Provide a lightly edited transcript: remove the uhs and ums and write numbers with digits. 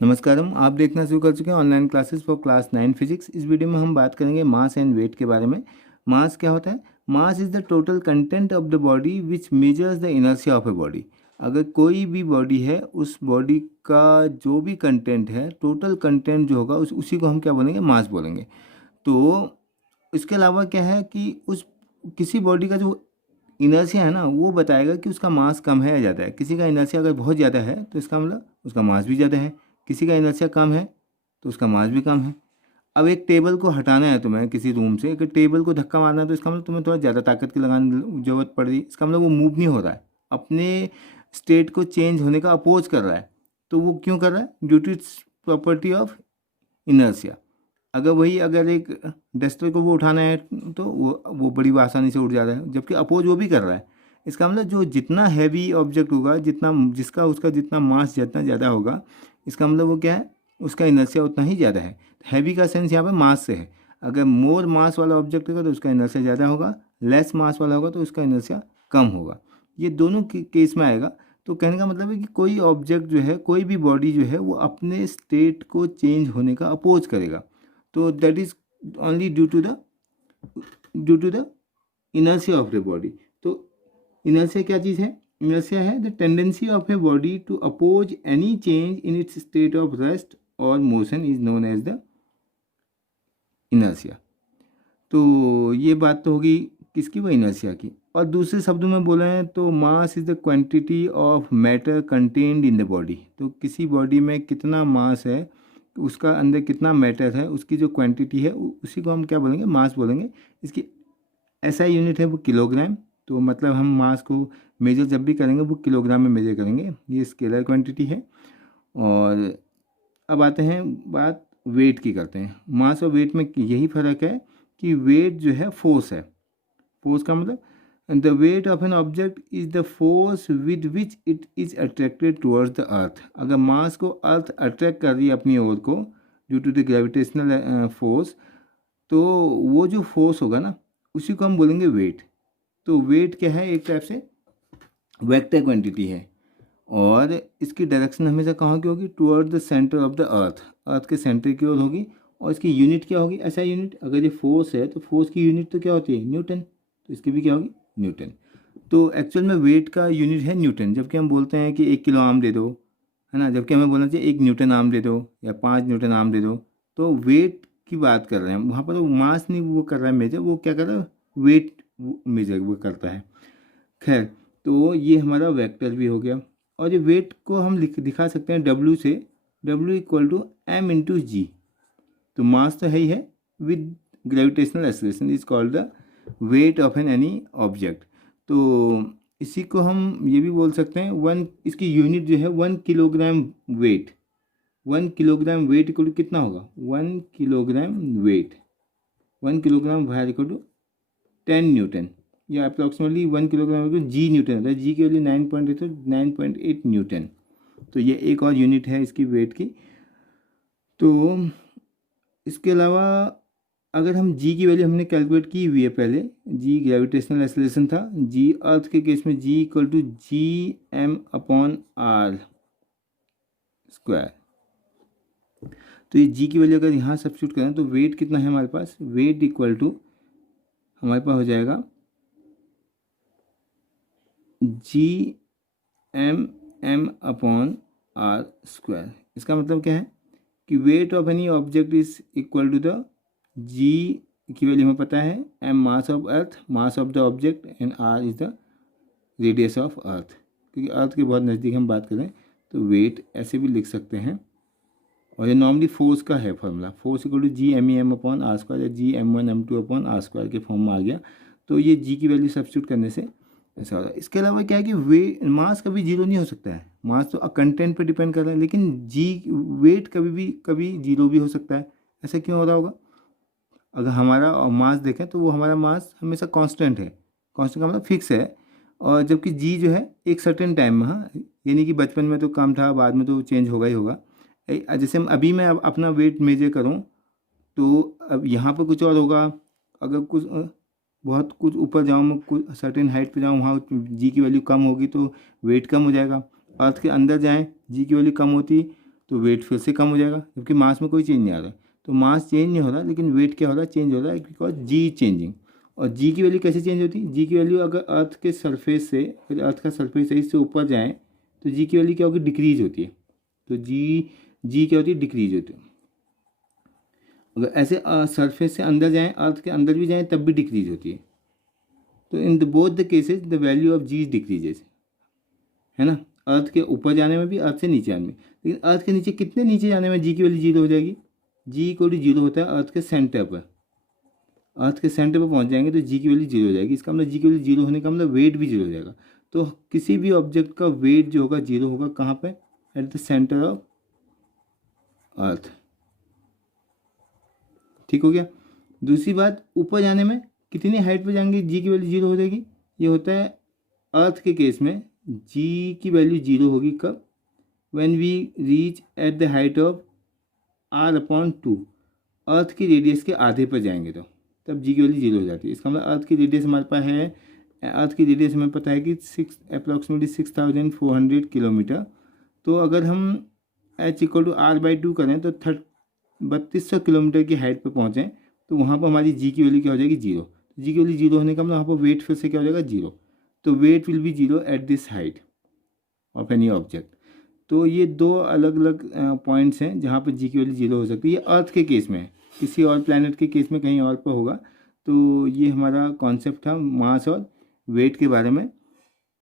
नमस्कारम, आप देखना शुरू कर चुके हैं online classes for class 9 physics. इस वीडियो में हम बात करेंगे मास एंड वेट के बारे में। मास क्या होता है? Mass is the total content of the body which measures the inertia of a body. अगर कोई भी बॉडी है, उस बॉडी का जो भी कंटेंट है, टोटल कंटेंट जो होगा उसी को हम क्या बोलेंगे? मास बोलेंगे। तो इसके अलावा क्या है कि उस किसी बॉडी का जो इनर्शिया है ना, वो बताएगा कि उसका मास कम है या ज़्यादा है। किसी का इनर्शिया अगर बहुत ज़्यादा है तो इसका मतलब उसका मास भी ज़्यादा है। किसी का इनर्शिया कम है तो उसका मास भी कम है। अब एक टेबल को हटाना है तुम्हें किसी रूम से, अगर टेबल को धक्का मारना है तो इसका मतलब तुम्हें थोड़ा ज़्यादा ताकत की लगाने की जरूरत पड़ रही है। इसका मतलब वो मूव नहीं हो रहा है, अपने स्टेट को चेंज होने का अपोज कर रहा है। तो वो क्यों कर रहा है? Due to its property of inertia. अगर एक डस्टर को वो उठाना है तो वो बड़ी आसानी से उठ जाता है, जबकि अपोज वो भी कर रहा है। इसका मतलब जो जितना हैवी ऑब्जेक्ट होगा, जितना जिसका उसका जितना मास जितना ज़्यादा होगा, इसका मतलब वो क्या है? उसका इनर्शिया उतना ही ज़्यादा है। हैवी का सेंस यहाँ पे मास से है। अगर मोर मास वाला ऑब्जेक्ट होगा तो उसका इनर्शिया ज़्यादा होगा, लेस मास वाला होगा तो उसका इनर्शिया कम होगा। ये दोनों केस में आएगा। तो कहने का मतलब है कि कोई ऑब्जेक्ट जो है, कोई भी बॉडी जो है, वो अपने स्टेट को चेंज होने का अपोज करेगा। तो that is only due to the inertia of the body. तो इनर्शिया क्या चीज़ है? इनर्शिया है the tendency of a body to oppose any change in its state of rest और motion is known as the inertia. तो ये बात तो होगी किसकी? वो इनर्शिया की। और दूसरे शब्दों में बोले हैं तो mass is the quantity of matter contained in the body. तो किसी बॉडी में कितना मास है, उसका अंदर कितना मैटर है, उसकी जो क्वांटिटी है उसी को हम क्या बोलेंगे? मास बोलेंगे। इसकी ऐसा यूनिट है वो किलोग्राम। तो मतलब हम मास को मेजर जब भी करेंगे वो किलोग्राम में मेजर करेंगे। ये स्केलर क्वांटिटी है। और अब आते हैं बात वेट की करते हैं। मास और वेट में यही फ़र्क है कि वेट जो है फोर्स है। फोर्स का मतलब the weight of an object is the force with which it is attracted towards the earth. अगर मास को अर्थ अट्रैक्ट कर रही है अपनी ओर को due to the gravitational force, तो वो जो फोर्स होगा ना, उसी को हम बोलेंगे वेट। तो वेट क्या है? एक टाइप से वेक्टर क्वांटिटी है। और इसकी डायरेक्शन हमेशा कहाँ की होगी? Toward the centre of the earth. Earth के सेंटर की ओर होगी। और इसकी यूनिट क्या होगी? ऐसा यूनिट, अगर ये फोर्स है तो फोर्स की यूनिट तो क्या होती है? न्यूटन। तो इसकी भी क्या होगी? न्यूटन। तो एक्चुअल में वेट का यूनिट है न्यूटन। जबकि हम बोलते हैं कि 1 किलो आम दे दो, है ना, जबकि हमें बोलना चाहिए 1 न्यूटन आम दे दो या 5 न्यूटन आम दे दो। तो वेट की बात कर रहे हैं वहाँ पर। वो मास नहीं वो कर रहा है मेजर, वो क्या कर रहा है? वेट मेजर वो करता है। खैर, तो ये हमारा वेक्टर भी हो गया। और ये वेट को हम दिखा सकते हैं डब्ल्यू से। W equal to M into G. तो मास तो है ही है, with gravitational acceleration is called the weight of an any object. तो इसी को हम ये भी बोल सकते हैं इसकी यूनिट जो है 1 kilogram weight. 1 kilogram weight equal to कितना होगा? 1 kilogram weight, 1 kilogram wire equal to 10 newton, या अप्रॉक्सीमेटली 1 किलोग्राम को जी न्यूटन होता है। जी की वैल्यू 9.8 तो 9.8 न्यूटन। तो ये एक और यूनिट है इसकी वेट की। तो इसके अलावा अगर हम जी की वैल्यू हमने कैलकुलेट की हुई है पहले, जी ग्रेविटेशनल एक्सेलरेशन था। जी अर्थ के केस में G equal to G M upon R square. तो ये जी की वैल्यू अगर यहाँ सब्स्टिट्यूट करें तो वेट कितना है हमारे पास? वेट इक्वल टू हमारे पास हो जाएगा G M upon R square. इसका मतलब क्या है कि weight of any object is equal to the G की वैल्यू हमें पता है, M mass of earth, mass of the object, and R is the radius of earth. क्योंकि अर्थ के बहुत नज़दीक हम बात करें तो वेट ऐसे भी लिख सकते हैं। और ये नॉर्मली फोर्स का है formula, force equal to G M E M upon R square, या G M1 M2 upon R square के फॉर्म में आ गया। तो ये जी की वैल्यू सब्स्टिट्यूट करने से ऐसा होता है। इसके अलावा क्या है कि मास कभी जीरो नहीं हो सकता है। मास तो कंटेंट पे डिपेंड कर रहा है, लेकिन वेट कभी जीरो भी हो सकता है। ऐसा क्यों हो रहा होगा? अगर हमारा मास देखें तो वो हमारा मास हमेशा कांस्टेंट है। कांस्टेंट का मतलब फिक्स है। और जबकि जी जो है एक सर्टेन टाइम में, हाँ, यानी कि बचपन में तो कम था, बाद में तो चेंज होगा ही होगा। जैसे अभी मैं अपना वेट मेजर करूँ तो अब यहाँ पर कुछ और होगा। अगर बहुत कुछ ऊपर जाऊँ, मैं कुछ सर्टेन हाइट पे जाऊँ, वहाँ जी की वैल्यू कम होगी तो वेट कम हो जाएगा। अर्थ के अंदर जाएँ, जी की वैल्यू कम होती तो वेट फिर से कम हो जाएगा, जबकि मास में कोई चेंज नहीं आ रहा है। तो मास चेंज नहीं हो रहा, लेकिन वेट क्या हो रहा है, चेंज हो रहा है, बिकॉज जी चेंजिंग। और जी की वैल्यू कैसे चेंज होती है, जी की वैल्यू अगर अर्थ के सरफेस से, अगर अर्थ का सरफेस है इससे ऊपर जाए तो जी की वैल्यू क्या होगी, डिक्रीज होती है। तो जी क्या होती है, डिक्रीज होती है। अगर ऐसे सरफेस से अंदर जाएं, अर्थ के अंदर भी जाएं, तब भी डिक्रीज होती है। तो in both the cases the value of g decreases, है ना। अर्थ के ऊपर जाने में भी, अर्थ से नीचे आने में। लेकिन अर्थ के नीचे, कितने नीचे जाने में जी की वैल्यू जीरो हो जाएगी, जी इक्वल टू जीरो होता है अर्थ के सेंटर पर। अर्थ के सेंटर पर पहुंच जाएंगे तो जी की वैल्यू जीरो हो जाएगी। इसका मतलब जी की वैल्यू जीरो होने का मतलब वेट भी जीरो हो जाएगा। तो किसी भी ऑब्जेक्ट का वेट जो होगा जीरो होगा, कहाँ पे, at the centre of earth. ठीक हो गया। दूसरी बात, ऊपर जाने में कितनी हाइट पे जाएंगे जी की वैल्यू जीरो हो जाएगी, ये होता है अर्थ के केस में जी की वैल्यू जीरो होगी कब, when we reach at the height of r/2, earth की रेडियस के आधे पर जाएंगे तो तब जी की वैल्यू जीरो हो जाती है। इसका मतलब अर्थ की रेडियस हमारे पास है, अर्थ की रेडियस हमें पता है कि अप्रॉक्सीमेटली 6400 किलोमीटर। तो अगर हम h=r/2 करें तो 3200 किलोमीटर की हाइट पर पहुँचें तो वहाँ पर हमारी जी की वैल्यू क्या हो जाएगी, जीरो। जी की वैल्यू जीरो होने का मतलब वहाँ पर वेट फिर से क्या हो जाएगा, जीरो। तो weight will be zero at this height of any object. तो ये दो अलग अलग पॉइंट्स हैं जहाँ पर जी की वैल्यू जीरो हो सकती है। ये अर्थ के केस में है, किसी और प्लैनेट के केस में कहीं और पर होगा। तो ये हमारा कॉन्सेप्ट था मास और वेट के बारे में।